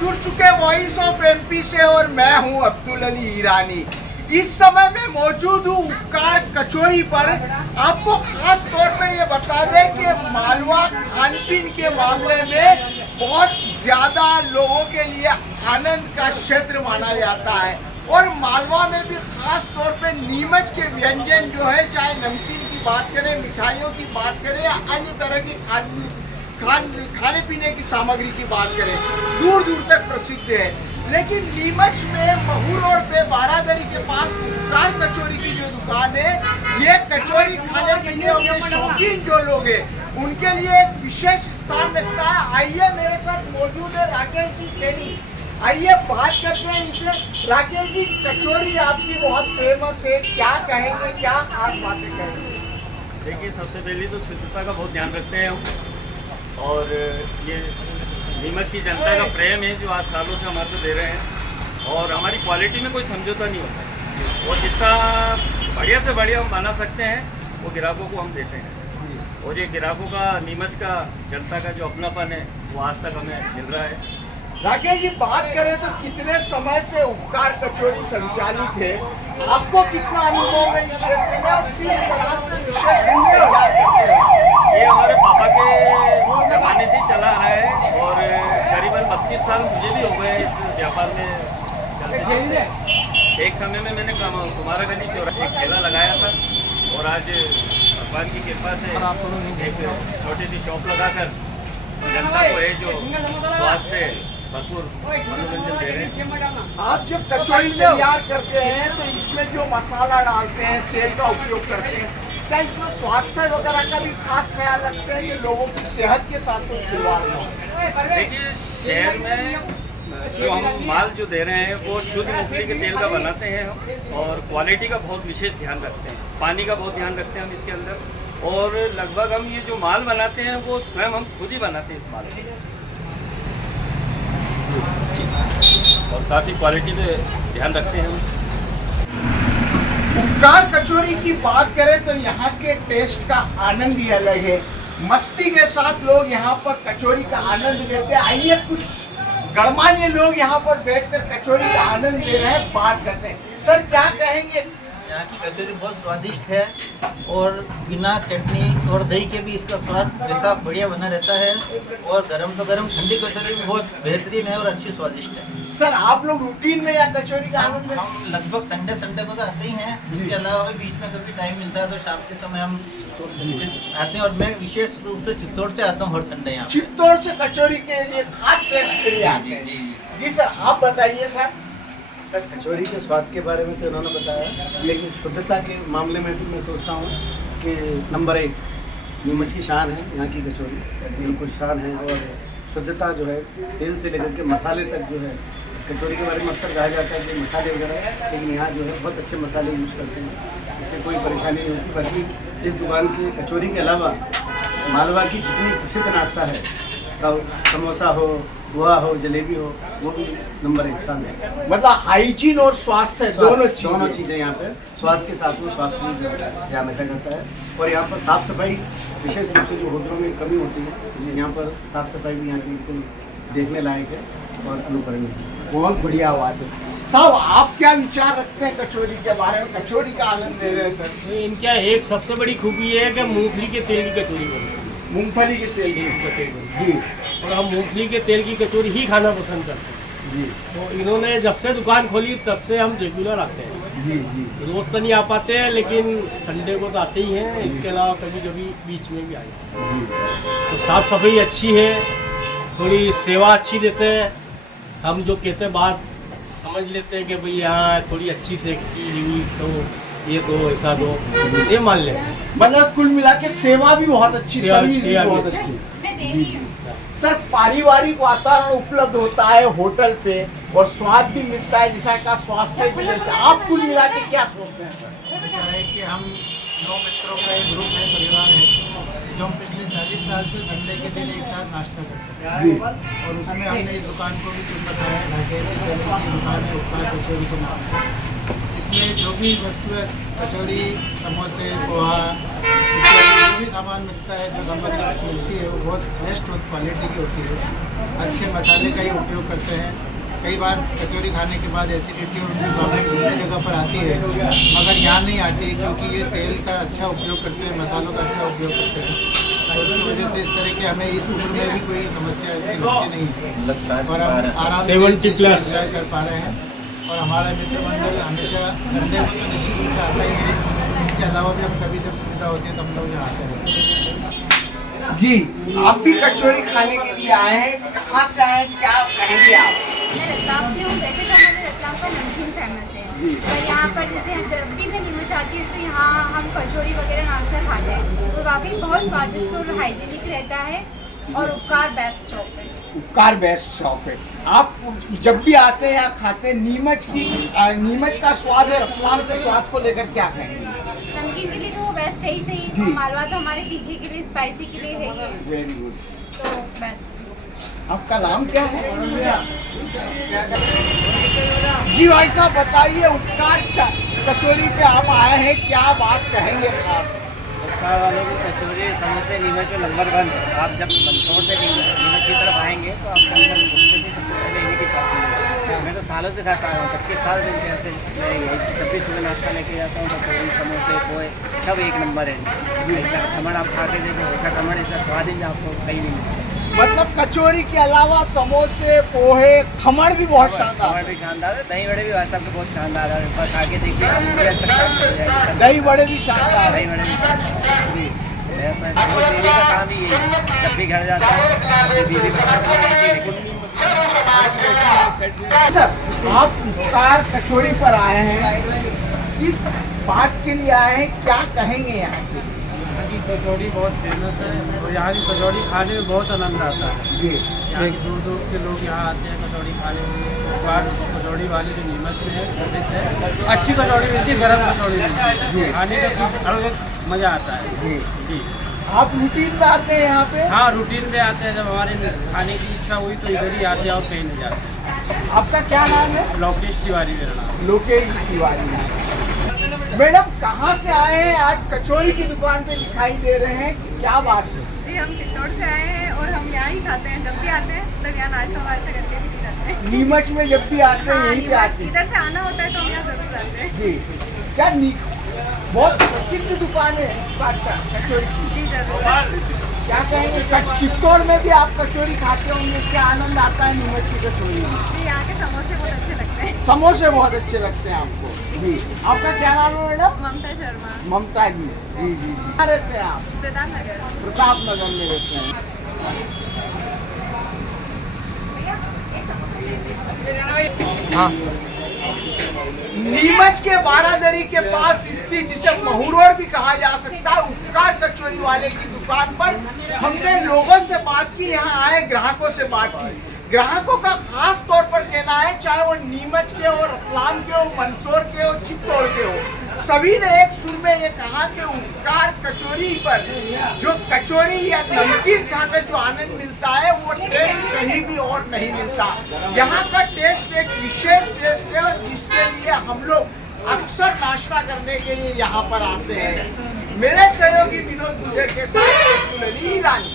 जुड़ चुके voice of MP से और मैं हूं अब्दुल अली ईरानी। इस समय मैं मौजूद हूं उपकार कचौरी पर। आपको खास तौर पे ये बता दें कि मालवा खान पीन के मामले में बहुत ज्यादा लोगों के लिए आनंद का क्षेत्र माना जाता है और मालवा में भी खास तौर पे नीमच के व्यंजन जो है, चाहे नमकीन की बात करें, मिठाइयों की बात करें या अन्य तरह की खाने पीने की सामग्री की बात करें, दूर दूर तक प्रसिद्ध है। लेकिन नीमच में महू रोड पे बारादरी के पास उपकार कचौरी की जो दुकान है, ये कचौरी खाने पीने के शौकीन जो लोग हैं उनके लिए एक विशेष स्थान रखता है। आइए मेरे साथ मौजूद है राकेश जी सैनी, आइए बात करते हैं इनसे। राकेश जी, कचौरी आपकी बहुत फेमस है, क्या कहेंगे, क्या खास बातें कहेंगे? देखिए, सबसे पहले तो शुद्धता का बहुत ध्यान रखते हैं हम, और ये नीमच की जनता का प्रेम है जो आज सालों से हमारे को दे रहे हैं, और हमारी क्वालिटी में कोई समझौता नहीं होता, और जितना बढ़िया से बढ़िया हम बना सकते हैं वो ग्राहकों को हम देते हैं। और ये ग्राहकों का, नीमच का जनता का जो अपनापन है वो आज तक हमें मिल रहा है। राकेश जी, बात करें तो कितने समय से उपकार कचौरी संचालित है, आपको कितना अनुभव है इस क्षेत्र में और किस तरह से ये हमारे पापा के जमाने से ही चला आ रहा है, और करीबन 32 साल मुझे भी हो गए इस व्यापार में चलते। एक समय में मैंने कुमारगंज चौराहे एक ठेला लगाया था, और आज भगवान की कृपा से एक छोटी सी शॉप लगाकर जनता को है जो स्वाद से भरपूर मनोरंजन दे रहे हैं। आप जब कचौरी तैयार करते हैं तो इसमें जो मसाला डालते हैं, तेल का उपयोग करते हैं, क्या इसमें स्वास्थ्य वगैरह का भी खास ख्याल रखते हैं कि लोगों की सेहत के साथ कोई खिलवाड़ ना हो? देखिए, शहर में जो हम माल जो दे रहे हैं वो शुद्ध मूंगफली के तेल का बनाते हैं हम, और क्वालिटी का बहुत विशेष ध्यान रखते हैं, पानी का बहुत ध्यान रखते हैं हम इसके अंदर, और लगभग हम ये जो माल बनाते हैं वो स्वयं हम खुद ही बनाते हैं इस माल को, और काफ़ी क्वालिटी पे ध्यान रखते हैं हम। उपकार कचौरी की बात करें तो यहाँ के टेस्ट का आनंद ही अलग है। मस्ती के साथ लोग यहाँ पर कचौरी का आनंद लेते हैं। आइए, कुछ गणमान्य लोग यहाँ पर बैठकर कचौरी का आनंद ले रहे हैं, बात करते हैं। सर, क्या कहेंगे? यहाँ की कचौरी बहुत स्वादिष्ट है, और बिना चटनी और दही के भी इसका स्वाद वैसा बढ़िया बना रहता है, और गरम तो गरम, ठंडी कचौरी भी बहुत बेहतरीन है और अच्छी स्वादिष्ट है। सर, आप लोग रूटीन में या कचौरी का आनंद लेते हैं? हम लगभग संडे को तो आते ही हैं, उसके अलावा भी बीच में कभी टाइम मिलता है तो शाम के समय हम आते हैं, और मैं विशेष रूप से चित्तौड़ से आता हूँ हर संडे यहाँ। चित्तौड़ से कचौरी के लिए खास टेस्ट के लिए आते हैं। जी सर, आप बताइए सर। सर, कचौरी के स्वाद के बारे में तो उन्होंने बताया, लेकिन शुद्धता के मामले में भी मैं सोचता हूँ कि नंबर 1 नीमच की शान है। यहाँ की कचौरी बिल्कुल शान है, और शुद्धता जो है, तेल से लेकर के मसाले तक जो है, कचौरी के बारे में अक्सर कहा जाता है कि मसाले वगैरह, लेकिन यहाँ जो है बहुत अच्छे मसाले यूज करते हैं, इससे कोई परेशानी नहीं होती। बाकी इस दुकान की कचौरी के अलावा मालवा की जितनी प्रसिद्ध नाश्ता है, तो समोसा हो, पोहा हो, जलेबी हो, वो भी नंबर 1 शान है। मतलब हाइजीन और स्वास्थ्य दोनों चीज़ें यहाँ पे, स्वाद के साथ में स्वास्थ्य भी ध्यान रखा जाता है। और यहाँ पर साफ़ सफाई, विशेष रूप से जो होटलों में कमी होती है, यहाँ पर साफ़ सफाई भी यहाँ की बिल्कुल देखने लायक है और अनुकरणीय। बहुत बढ़िया बात है। साहब, आप क्या विचार रखते हैं कचौरी के बारे में? कचौरी का आनंद ले रहे हैं सर। इनका एक सबसे बड़ी खूबी ये है कि मूंगफली के तेल की कचौरी बनी, मूंगफली के तेल की कचौरी बनी जी, और हम मूंगफली के तेल की कचौरी ही खाना पसंद करते हैं जी तो इन्होंने जब से दुकान खोली तब से हम रेगुलर आते हैं। जी जी। रोज तो नहीं आ पाते हैं, लेकिन संडे को तो आते ही हैं, इसके अलावा कभी कभी बीच में भी आए जी। तो साफ़ सफाई अच्छी है, थोड़ी सेवा अच्छी देते हैं। हम जो कहते हैं बात समझ लेते हैं कि भाई यहाँ थोड़ी अच्छी से की हुई तो ये दो, ऐसा दो, ये मान लें। मतलब कुल मिला के सेवा भी बहुत अच्छी, सर्विस भी बहुत अच्छी। जी जी। सर, पारिवारिक वातावरण उपलब्ध होता है होटल पे, और स्वाद भी मिलता है जैसा का स्वास्थ्य की वजह से। आप कुल मिला के क्या सोचते हैं सर? ऐसा है कि हम 9 मित्रों का एक ग्रुप है, परिवार है, जो हम पिछले 40 साल से संडे के दिन एक साथ नाश्ता करते हैं, जी। और उसमें हमने इस दुकान को भी चुन रखा है, राकेश जी सैनी की दुकान है उपकार कचौरी के नाम से। इसमें जो भी वस्तु है, कचौरी, समोसे, पोहा इत्यादि भी सामान मिलता है, जो सामग्री मिलती है वो बहुत श्रेष्ठ क्वालिटी की होती है। अच्छे मसाले का ही उपयोग करते हैं। कई बार कचौरी खाने के बाद एसिडिटी और उनकी प्रॉब्लम दूसरी जगह पर आती है, मगर यहाँ नहीं आती, क्योंकि ये तेल का अच्छा उपयोग करते हैं, मसालों का अच्छा उपयोग करते हैं। तो उसकी वजह से इस तरह के हमें इस उम्र में भी कोई समस्या ऐसी होती नहीं है और हम आराम से 70+ एंजॉय कर पा रहे हैं। और हमारा मित्र मंडल हमेशा संडे को तो निश्चित रूप से आता ही है। इसके अलावा भी हम कभी जब सुविधा होती है तब हम लोग यहाँ आते हैं। जी, आप भी कचौरी खाने के लिए आए हैं, कहाँ से आए हैं, क्या कहेंगे आप? मैं रतलाम से हूँ। वैसे तो हमारे रतलाम का नमकीन फेमस है, पर यहाँ पर जैसे जब भी मैं नीमच आती हूँ तो यहाँ हम कचौड़ी वगैरह नाश्ता खाते हैं, तो वाकई बहुत स्वादिष्ट और हाइजीनिक रहता है और उपकार बेस्ट शॉप है। उपकार बेस्ट शॉप है। आप जब भी आते हैं यहाँ खाते हैं, नीमच का स्वाद और रतलाम के स्वाद को लेकर क्या कहेंगे? नमकीन के लिए तो वो बेस्ट है ही जी। सही, मालवा तो हमारे तीखे के लिए, स्पाइसी के लिए है ही, वेरी गुड। तो बेस्ट। आपका नाम क्या है? जी भाई साहब बताइए, उपकार कचौरी पे आप आए हैं, क्या बात कहेंगे खास? उपकार वालों की कचौरी समोसे नीमच में नंबर 1। आप जब मंदसौर से नीमच की तरफ आएंगे तो आपको अंदर सबसे पहले इन्हीं की शॉप मिलेगी। मैं तो सालों से खाता आ रहा हूँ, 25 साल दिन के ऐसे मैं यही जब भी सुबह नाश्ता लेके जाता हूँ, कचौरी समोसे पोए सब एक नंबर है। खमण आप खा के देखो, ऐसा खमण ऐसा स्वाद ही आपको कहीं नहीं मिलता। मतलब कचौरी के अलावा समोसे, पोहे, खमण भी बहुत शानदार खमण भी शानदार है, दही बड़े भी भाई साहब के बहुत शानदार है। बस खा के देखिए, दही बड़े भी शानदार है। दही बड़े भी शानदार है। जी, वो डेली का काम ही है, जब भी घर जाता है बीवी सर, आप उपकार कचौरी पर आए हैं, किस बात के लिए आए हैं, क्या कहेंगे यहाँ के? यहाँ की कचौड़ी बहुत फेमस है और यहाँ की कचौड़ी खाने में बहुत आनंद आता है। जी, यहाँ के दूर दूर के लोग यहाँ आते हैं कचौड़ी खाने के लिए। एक बार कचौड़ी वाली जो नीमच में है प्रसिद्ध है, अच्छी कचौड़ी मिलती है, गर्म कचौड़ी मिलती है, खाने का कुछ अलग मज़ा आता है। जी। जी आप रूटीन में आते हैं यहाँ पे? हाँ, रूटीन में आते हैं, जब हमारे खाने की इच्छा हुई तो इधर ही आते हैं और कहीं नहीं जाते। आपका क्या नाम है? लोकेश तिवारी मेरा नाम। लोकेश तिवारी। मैडम कहाँ से आए हैं? आज कचौरी की दुकान पे दिखाई दे रहे हैं, क्या बात है? जी, हम चित्तौड़ से आए हैं और हम यहाँ ही खाते हैं, जब भी आते हैं तब यहाँ नाश्ता वास्ता करके भी जाते हैं। नीमच में जब भी आते हैं हाँ, यहीं पे आते हैं? इधर से आना होता है तो हम यहाँ जरूर आते हैं। जी, क्या बहुत प्रसिद्ध दुकान है कचौरी की। जी जरूर। क्या कहेंगे, चित्तौड़ में भी आप कचौरी खाते होंगे, क्या आनंद आता है नीमच की कचौरी में? जी, यहाँ के समोसे बहुत अच्छे लगते हैं। समोसे बहुत अच्छे लगते हैं आपको। जी, आपका क्या नाम है मैडम? ममता शर्मा। ममता जी। जी जी जी। कहाँ रहते हैं आप? प्रताप नगर। प्रताप नगर में रहते हैं। हाँ, नीमच के बारादरी के पास स्थित, जिसे महुरोड भी कहा जा सकता है, उपकार कचौरी वाले की दुकान पर हमने लोगों से बात की, यहाँ आए ग्राहकों से बात की। ग्राहकों का खास तौर पर कहना है, चाहे वो नीमच के हो, रतलाम के हो, मंदसौर के हो, चित्तौड़ के हो, सभी ने एक सुर में ये कहा कि उपकार कचौरी पर जो कचौरी या नमकीन खाकर जो आनंद मिलता है वो टेस्ट कहीं भी और नहीं मिलता। यहाँ का टेस्ट एक विशेष टेस्ट है और जिसके लिए हम लोग अक्सर नाश्ता करने के लिए यहाँ पर आते हैं। मेरे सहयोगी विनोद गुजर के साथ ईरानी।